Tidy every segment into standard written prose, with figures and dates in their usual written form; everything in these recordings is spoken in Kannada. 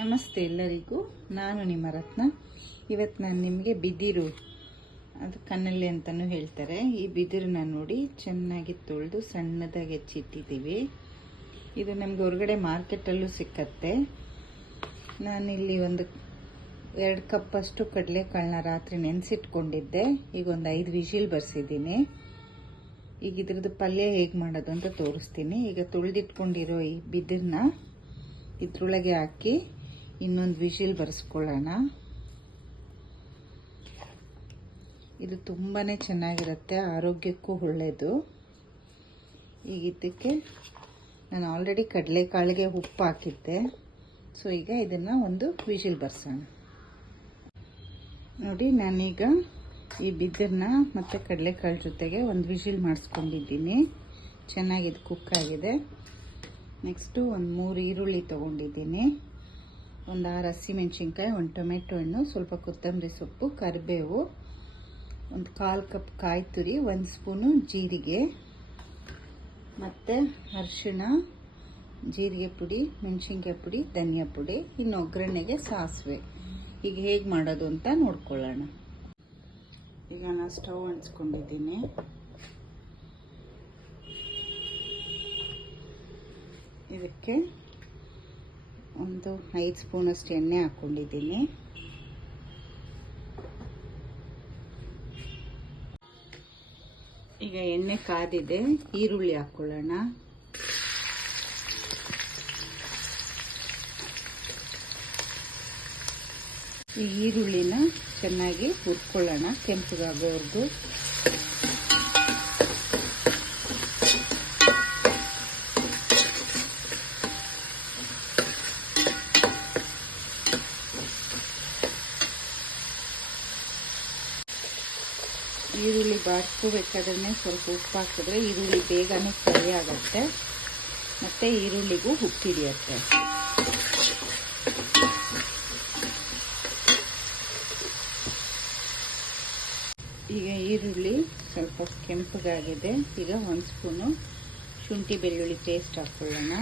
ನಮಸ್ತೆ ಎಲ್ಲರಿಗೂ. ನಾನು ನಿಮ್ಮ ರತ್ನ. ಇವತ್ತು ನಾನು ನಿಮಗೆ ಬಿದಿರು, ಅದು ಕನ್ನಲ್ಲಿ ಅಂತಲೂ ಹೇಳ್ತಾರೆ, ಈ ಬಿದಿರನ್ನ ನೋಡಿ ಚೆನ್ನಾಗಿ ತೊಳೆದು ಸಣ್ಣದಾಗಿ ಹೆಚ್ಚಿಟ್ಟಿದ್ದೀವಿ. ಇದು ನಮ್ಗೆ ಹೊರಗಡೆ ಮಾರ್ಕೆಟಲ್ಲೂ ಸಿಕ್ಕತ್ತೆ. ನಾನಿಲ್ಲಿ ಒಂದು 2 ಕಪ್ಪಷ್ಟು ಕಡಲೆಕಾಳನ್ನ ರಾತ್ರಿ ನೆನೆಸಿಟ್ಕೊಂಡಿದ್ದೆ. ಈಗ ಒಂದು 5 ವಿಷಿಲ್ ಬರ್ಸಿದ್ದೀನಿ. ಈಗ ಇದ್ರದ್ದು ಪಲ್ಯ ಹೇಗೆ ಮಾಡೋದು ಅಂತ ತೋರಿಸ್ತೀನಿ. ಈಗ ತೊಳೆದಿಟ್ಕೊಂಡಿರೋ ಈ ಬಿದಿರನ್ನ ಇದ್ರೊಳಗೆ ಹಾಕಿ ಇನ್ನೊಂದು ವಿಷಿಲ್ ಬರ್ಸ್ಕೊಳ್ಳೋಣ. ಇದು ತುಂಬಾ ಚೆನ್ನಾಗಿರುತ್ತೆ, ಆರೋಗ್ಯಕ್ಕೂ ಒಳ್ಳೆಯದು. ಈಗ ಇದಕ್ಕೆ ನಾನು ಆಲ್ರೆಡಿ ಕಡಲೆಕಾಳಿಗೆ ಉಪ್ಪು ಹಾಕಿದ್ದೆ. ಸೊ ಈಗ ಇದನ್ನು ಒಂದು ವಿಷಿಲ್ ಬರ್ಸೋಣ. ನೋಡಿ, ನಾನೀಗ ಈ ಬಿದಿರನ್ನ ಮತ್ತು ಕಡಲೆಕಾಳು ಜೊತೆಗೆ ಒಂದು ವಿಷಿಲ್ ಮಾಡಿಸ್ಕೊಂಡಿದ್ದೀನಿ. ಚೆನ್ನಾಗಿದ್ದು ಕುಕ್ ಆಗಿದೆ. ನೆಕ್ಸ್ಟು ಒಂದು 3 ಈರುಳ್ಳಿ ತೊಗೊಂಡಿದ್ದೀನಿ, ಒಂದು 6 ಹಸಿಮೆಣ್ಸಿನ್ಕಾಯಿ, ಒಂದು ಟೊಮೆಟೊ ಹಣ್ಣು, ಸ್ವಲ್ಪ ಕೊತ್ತಂಬರಿ ಸೊಪ್ಪು, ಕರಿಬೇವು, ಒಂದು 1/4 ಕಪ್ ಕಾಯಿ ತುರಿ, 1 ಸ್ಪೂನು ಜೀರಿಗೆ, ಮತ್ತು ಅರಿಶಿಣ, ಜೀರಿಗೆ ಪುಡಿ, ಮೆಣಸಿನ್ಕಾಯಿ ಪುಡಿ, ಧನಿಯಾ ಪುಡಿ, ಇನ್ನು ಒಗ್ಗರಣೆಗೆ ಸಾಸಿವೆ. ಈಗ ಹೇಗೆ ಮಾಡೋದು ಅಂತ ನೋಡ್ಕೊಳ್ಳೋಣ. ಈಗ ನಾನು ಸ್ಟವ್ ಅಂಟಿಸ್ಕೊಂಡಿದ್ದೀನಿ. ಇದಕ್ಕೆ ಒಂದು 5 ಸ್ಪೂನಷ್ಟು ಎಣ್ಣೆ ಹಾಕ್ಕೊಂಡಿದ್ದೀನಿ. ಈಗ ಎಣ್ಣೆ ಕಾದಿದೆ, ಈರುಳ್ಳಿ ಹಾಕ್ಕೊಳ್ಳೋಣ. ಈ ಈರುಳ್ಳಿನ ಚೆನ್ನಾಗಿ ಹುರ್ಕೊಳ್ಳೋಣ ಕೆಂಪಗಾಗೋವರೆಗೂ. ಈರುಳ್ಳಿ ಬಾಡಿಸ್ಕೋಬೇಕಾದ್ರೆ ಸ್ವಲ್ಪ ಉಪ್ಪು ಹಾಕಿದ್ರೆ ಈರುಳ್ಳಿ ಬೇಗನೆ ಫ್ರೈ ಆಗುತ್ತೆ ಮತ್ತು ಈರುಳ್ಳಿಗೂ ಉಪ್ಪು ಹಿಡಿಯುತ್ತೆ. ಈಗ ಈರುಳ್ಳಿ ಸ್ವಲ್ಪ ಕೆಂಪಗಾಗಿದೆ. ಈಗ 1 ಸ್ಪೂನು ಶುಂಠಿ ಬೆಳ್ಳುಳ್ಳಿ ಪೇಸ್ಟ್ ಹಾಕ್ಕೊಳ್ಳೋಣ.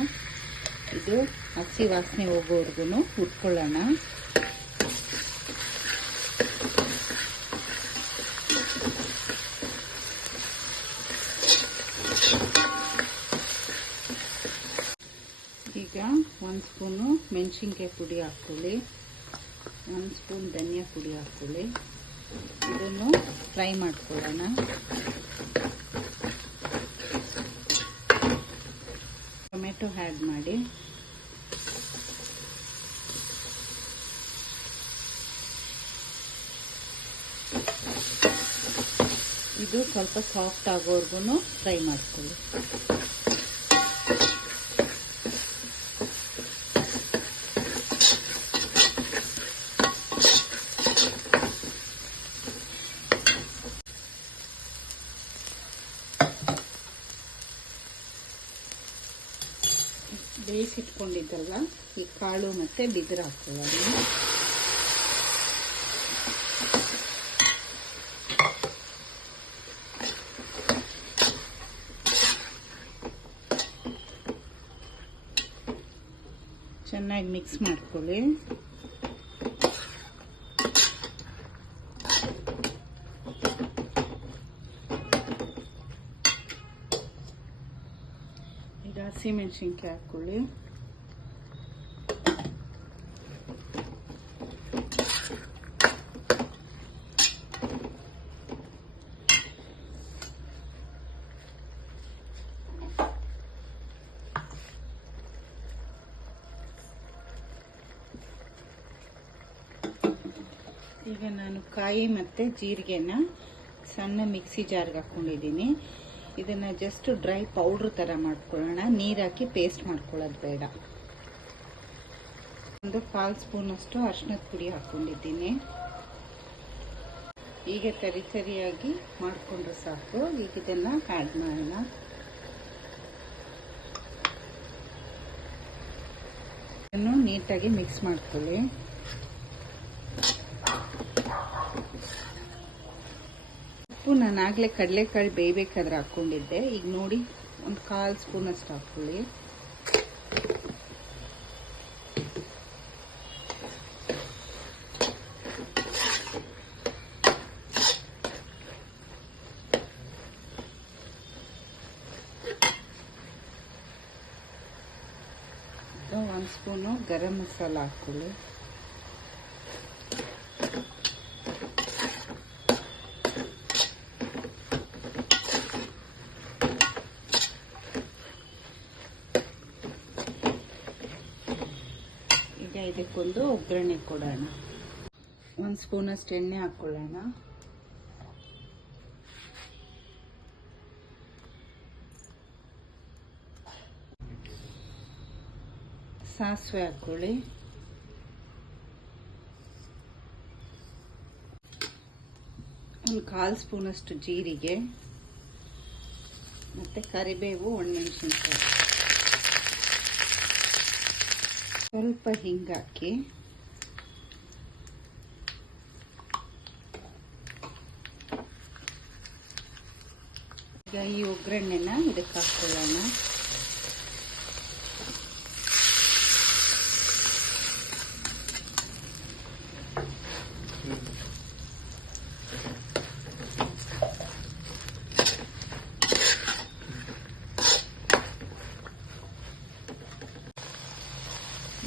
ಇದು ಹಸಿ ವಾಸನೆ ಹೋಗೋವರೆಗೂ ಹುರ್ಕೊಳ್ಳೋಣ. ಈಗ 1 ಸ್ಪೂನು ಮೆಣಸಿನ್ಕಾಯಿ ಪುಡಿ ಹಾಕ್ಕೊಳ್ಳಿ, 1 ಸ್ಪೂನ್ ಧನಿಯಾ ಪುಡಿ ಹಾಕ್ಕೊಳ್ಳಿ. ಇದನ್ನು ಫ್ರೈ ಮಾಡ್ಕೊಳ್ಳೋಣ. ಟೊಮೆಟೊ ಆ್ಯಡ್ ಮಾಡಿ. ಇದು ಸ್ವಲ್ಪ ಸಾಫ್ಟ್ ಆಗೋವರೆಗೂ ಫ್ರೈ ಮಾಡ್ಕೊಳ್ಳಿ. ಬೇಯಿಸಿಟ್ಕೊಂಡಿದ್ದಲ್ಲ ಈ ಕಾಳು ಮತ್ತು ಬಿದಿರು ಹಾಕ್ಕೊಳ್ಳೋಣ. ಚೆನ್ನಾಗಿ ಮಿಕ್ಸ್ ಮಾಡ್ಕೊಳ್ಳಿ. ಈಗ ಹಸಿಮೆಣಸಿನ್ಕಾಯಿ ಹಾಕ್ಕೊಳ್ಳಿ. ಈಗ ನಾನು ಕಾಯಿ ಮತ್ತು ಜೀರಿಗೆನ ಸಣ್ಣ ಮಿಕ್ಸಿ ಜಾರ್ಗೆ ಹಾಕ್ಕೊಂಡಿದ್ದೀನಿ. ಇದನ್ನು ಜಸ್ಟ್ ಡ್ರೈ ಪೌಡ್ರ್ ಥರ ಮಾಡ್ಕೊಳ್ಳೋಣ, ನೀರು ಹಾಕಿ ಪೇಸ್ಟ್ ಮಾಡ್ಕೊಳ್ಳೋದು ಬೇಡ. ಒಂದು 1/4 ಸ್ಪೂನಷ್ಟು ಅರಿಶಿಣದ ಪುಡಿ ಹಾಕ್ಕೊಂಡಿದ್ದೀನಿ. ಈಗ ಸರಿಯಾಗಿ ಮಾಡಿಕೊಂಡ್ರೆ ಸಾಕು. ಈಗ ಇದನ್ನು ಆ್ಯಡ್ ಮಾಡೋಣ. ಇದನ್ನು ನೀಟಾಗಿ ಮಿಕ್ಸ್ ಮಾಡ್ಕೊಳ್ಳಿ. ಉಪ್ಪು ನಾನು ಆಗಲೇ ಕಡಲೆಕಾಳು ಬೇಯಬೇಕಾದ್ರೆ ಹಾಕ್ಕೊಂಡಿದ್ದೆ. ಈಗ ನೋಡಿ, ಒಂದು 1/4 ಸ್ಪೂನಷ್ಟು ಹಾಕ್ಕೊಳ್ಳಿ. ಗರಂ ಮಸಾಲ ಹಾಕ್ಕೊಳ್ಳಿ. ಈಗ ಇದಕ್ಕೊಂದು ಒಗ್ಗರಣೆ ಕೊಡೋಣ. 1 ಸ್ಪೂನಷ್ಟು ಎಣ್ಣೆ ಹಾಕ್ಕೊಳ್ಳೋಣ. ಸಾಸಿವೆ ಹಾಕ್ಕೊಳ್ಳಿ. ಒಂದು 1/4 ಸ್ಪೂನಷ್ಟು ಜೀರಿಗೆ ಮತ್ತು ಕರಿಬೇವು, ಒಣಮೆಣಸಿನ್ಕಾಯಿ, ಸ್ವಲ್ಪ ಹಿಂಗಾಕಿ ಈಗ ಈ ಒಗ್ಗರಣೆನ ಇದಕ್ಕೆ ಹಾಕ್ಕೊಳ್ಳೋಣ.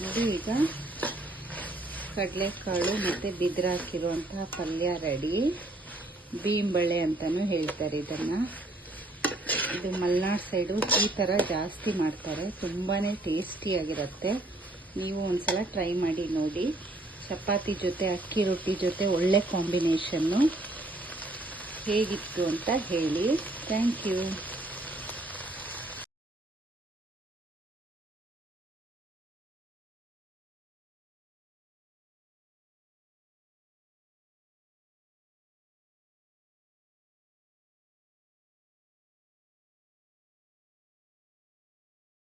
ನೋಡಿ, ಈಗ ಕಡಲೆಕಾಳು ಮತ್ತು ಬಿದಿರು ಹಾಕಿರುವಂತಹ ಪಲ್ಯ ರೆಡಿ. ಬೀಂಬಳೆ ಅಂತಲೂ ಹೇಳ್ತಾರೆ ಇದನ್ನು. ಇದು ಮಲೆನಾಡು ಸೈಡು ಈ ಥರ ಜಾಸ್ತಿ ಮಾಡ್ತಾರೆ. ತುಂಬಾ ಟೇಸ್ಟಿಯಾಗಿರುತ್ತೆ. ನೀವು ಒಂದ್ಸಲ ಟ್ರೈ ಮಾಡಿ ನೋಡಿ. ಚಪಾತಿ ಜೊತೆ, ಅಕ್ಕಿ ರೊಟ್ಟಿ ಜೊತೆ ಒಳ್ಳೆ ಕಾಂಬಿನೇಷನ್ನು. ಹೇಗಿತ್ತು ಅಂತ ಹೇಳಿ. Thank you.